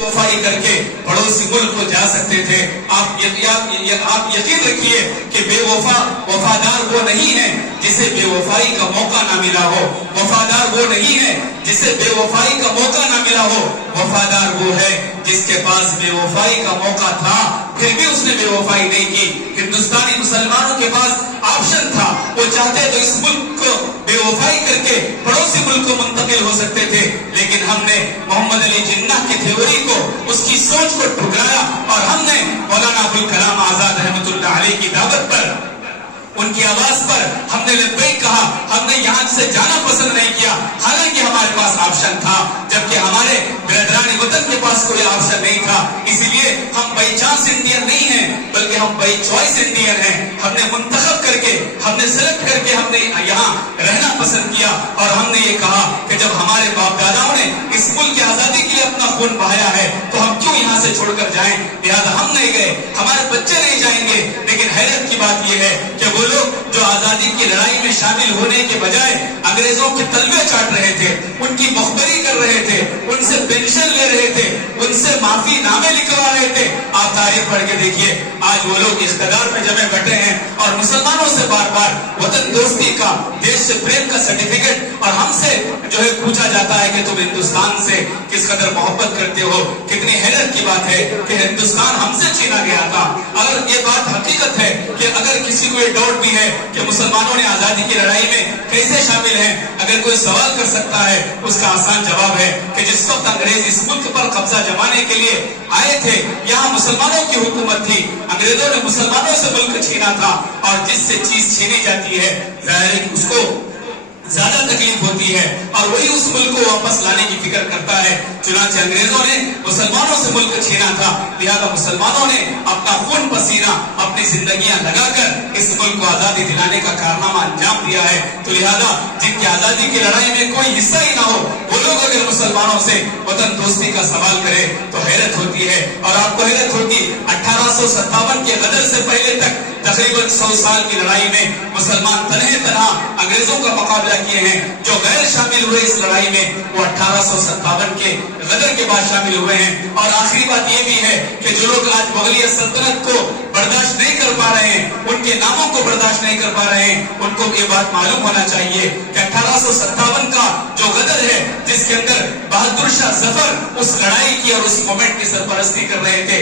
वफाई करके पड़ोसी मुल्क को जा सकते थे। आप यकीन रखिए कि वफादार वो नहीं है जिसे बेवफाई का मौका ना मिला हो। वफादार वो नहीं है जिसे बेवफाई का मौका ना मिला हो। वफादार वो है जिसके पास बेवफाई का मौका था फिर भी उसने बेवफाई नहीं की। हिंदुस्तानी मुसलमानों के पास ऑप्शन था, वो चाहते तो इस मुल्क को बेवफाई करके पड़ोसी मुल्क को मुंतकिल हो सकते थे, लेकिन हमने मोहम्मद अली जिन्नाह की थ्योरी को, उसकी सोच को ठुकराया और हमने मौलाना अबुल कलाम आजाद रहमतुल्लाह अलैह की दावत पर, उनकी आवाज पर हमने लब्बैक कहा। हमने यहाँ से जाना पसंद नहीं किया, हालांकि हमारे पास ऑप्शन था, जबकि हमारे बिरादरान वतन के पास कोई ऑप्शन नहीं था। इसलिए हम बाई चांस इंडियन नहीं हैं, बल्कि हम बाई चॉइस इंडियन हैं। हमने मुंतखब करके, हमने सेलेक्ट करके हमने यहाँ रहना पसंद किया और हमने ये कहा कि जब हमारे बाप दादाओं ने इस मुल्क की आजादी के लिए अपना खून बहाया है तो हम क्यों यहाँ से छोड़कर जाएं। लिहाजा हम नहीं गए, हमारे बच्चे नहीं जाएंगे। लेकिन हैरत की बात यह है कि वो लोग जो आजादी की लड़ाई में शामिल होने के बजाय अंग्रेजों के तलवे चाट रहे थे, उनकी मुखबरी कर रहे थे, उनसे पेंशन ले रहे थे, उनसे माफी नामे लिखवा रहे थे। आप तारीख पढ़ के देखिए, आज वो लोग इख्तियार में जमे बैठे हैं और मुसलमानों से बार बार वतन दोस्ती का, देश से प्रेम का सर्टिफिकेट और हमसे जो है पूछा जाता है कि तुम हिंदुस्तान से किस कदर मोहब्बत करते हो। कितनी हैरत की बात है कि हिंदुस्तान हमसे छीना गया था। अगर ये बात हकीकत है कि अगर किसी को ये डाउट भी है कि मुसलमानों ने आजादी की लड़ाई में कैसे शामिल हैं, अगर कोई सवाल कर सकता है, उसका आसान जवाब है कि जिस वक्त अंग्रेज इस मुल्क पर कब्जा जमाने के लिए आए थे, यहाँ मुसलमानों की हुकूमत थी, अंग्रेजों ने मुसलमानों से मुल्क छीना था और जिससे चीज छीनी जाती है जाहिर है उसको ज्यादा तकलीफ होती है और वही उस मुल्क को वापस लाने की फिक्र करता है। चुनांचे अंग्रेजों ने मुसलमानों से मुल्क छीना था, लिहाजा मुसलमानों ने अपना खून पसीना, अपनी जिंदगियां लगाकर इस मुल्क को आजादी दिलाने का कारनामा अंजाम दिया है। तो लिहाजा जिनकी आजादी की लड़ाई में कोई हिस्सा ही ना हो, वो लोग अगर मुसलमानों से वतन दोस्ती का सवाल करे तो हैरत होती है। और आपको हैरत होगी, 1857 के गदर से पहले तक तकरीबन 100 साल की लड़ाई में मुसलमान तनहे तनहा अंग्रेजों का मुकाबला किए हैं। जो गैर शामिल हुए इस लड़ाई में वो 1857 के गदर के बाद शामिल हुए हैं। और आखिरी बात ये भी है कि जो लोग आज मुगलिया सल्तनत को बर्दाश्त नहीं कर पा रहे हैं, उनके नामों को बर्दाश्त नहीं कर पा रहे हैं, उनको ये बात मालूम होना चाहिए कि 1857 का जो गदर है, जिसके अंदर बहादुर शाह जफर उस लड़ाई की और उस मोमेंट की सरपरस्ती कर रहे थे,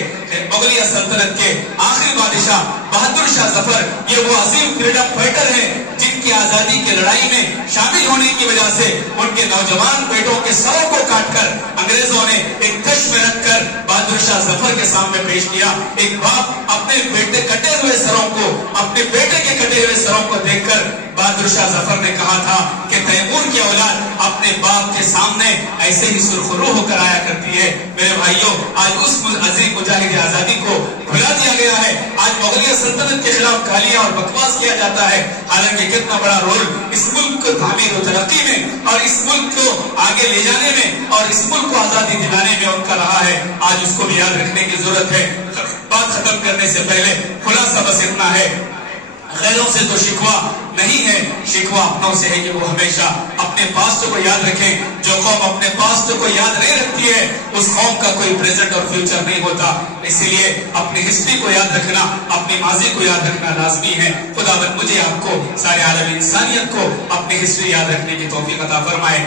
मुगलिया सल्तनत के आखिरी बादशाह बहादुर शाह जफर, ये वो अजीम फ्रीडम फाइटर है जिनकी आजादी की लड़ाई में शामिल होने की वजह से उनके नौजवान बेटों के सरों को काटकर अंग्रेजों ने एक कश में रखकर बहादुर शाह जफर के सामने पेश किया। एक बाप अपने बेटे कटे हुए सरों को, अपने बेटे के कटे हुए सरों को देखकर बहादुर शाह जफर ने कहा था कि तैमूर की औलाद अपने बाप के सामने ऐसे ही सुरखरू होकर आया करती है। मेरे भाइयों, आज उस अजीम मुजाहिद आजादी को भुला दिया गया है। आज मुगलिया सल्तनत के खिलाफ गालियां और बकवास किया जाता है, हालांकि कितना बड़ा रोल इस मुल्क को तामीर और तरक्की में और इस मुल्क को आगे ले जाने में और इस मुल्क को आजादी दिलाने में उनका रहा है। आज उसको भी याद रखने की जरूरत है। बात खत्म करने से पहले खुलासा बस इतना है, गैरों से तो शिकवा नहीं है, शिकवा अपनों से है कि वो हमेशा अपने पास्ट को याद रखें। जो कौम अपने पास्ट को याद नहीं रखती है, उस कौम का कोई प्रेजेंट और फ्यूचर नहीं होता। इसलिए अपनी हिस्ट्री को याद रखना, अपनी माजी को याद रखना लाजमी है। खुदावंद मुझे आपको, सारे आलम इंसानियत को अपनी हिस्ट्री याद रखने की तौफीक अता फरमाए।